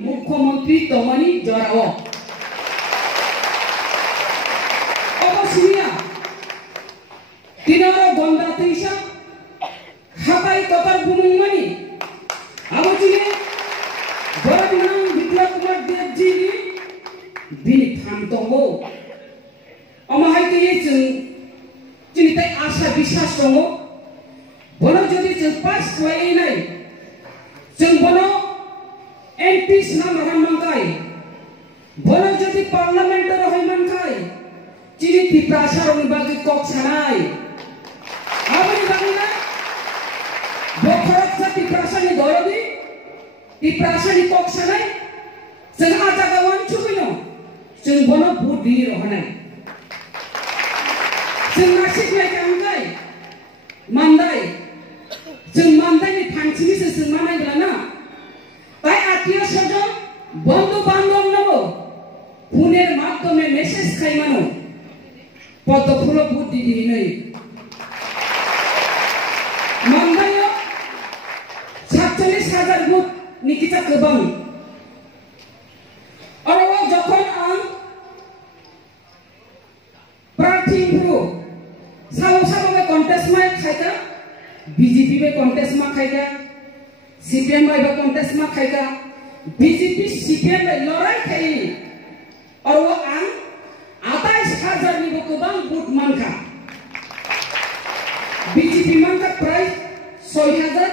मुख्यमंत्री तमनी जराओ अबसिया तिनारो गंदा तैसा हाताई कतर बुमुंगमनी अबसिने बरगुनां बिप्लब कुमार देवजी बिनि थांतंगो अमाहायते जों चिनिताय आशा विश्वास दङ बनो जदि जों पास खालायनाय जों बनो एमपी नाम रानमांखाय बनो जदि पार्लियामेंटर रहैमानखाय चिनि तिप्रासारनि बागै कक सानाय आबनि बागैना बखरक तिप्रासानि दरदि तिप्रासानि कक सानाय जों आजागावान छुबैनो जों बनो बुद्धि रहनाय जों नासिक लायखांखाय मानदाय जों मानदायनि थांखिनिसो जों मानायब्लाना তাই আত্মীয় স্বজন বন্ধু বান্ধব নব ফোনের মাধ্যমে মেসেজ খাইমানো পদ্মফুল বুদ্ধি দিই নাই মানদায় 47,000 বুট নিকিতা গোबां आरो যখন आं प्रार्थीफोरखौ सावसावबे कन्टेस्ट में खायगा बीजेपी में कन्टेस्ट में खायगा सीपीएम में कन्टेस्ट में खायगा बीजेपी सीपीएम में लड़ाई खाई और वो आं 28,000 निबो गोबां बुट मानखा बीजेपी मानखा प्राय 6,000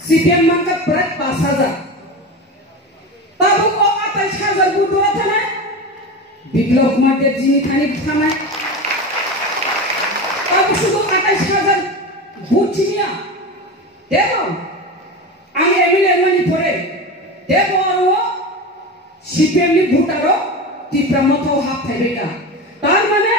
सीपीएम मानखा प्राय 5,000 ताबो को 28,000 बुट दरा थाना बिप्लब कुमार देवजी थानी थाना ताबो सुबो 28,000 बुट चिनिया देबो आं एमएलए मानि परे देबो आरो सीपीएम नि भोटारो तिप्रा मथाव हाबथायबायगा तार माने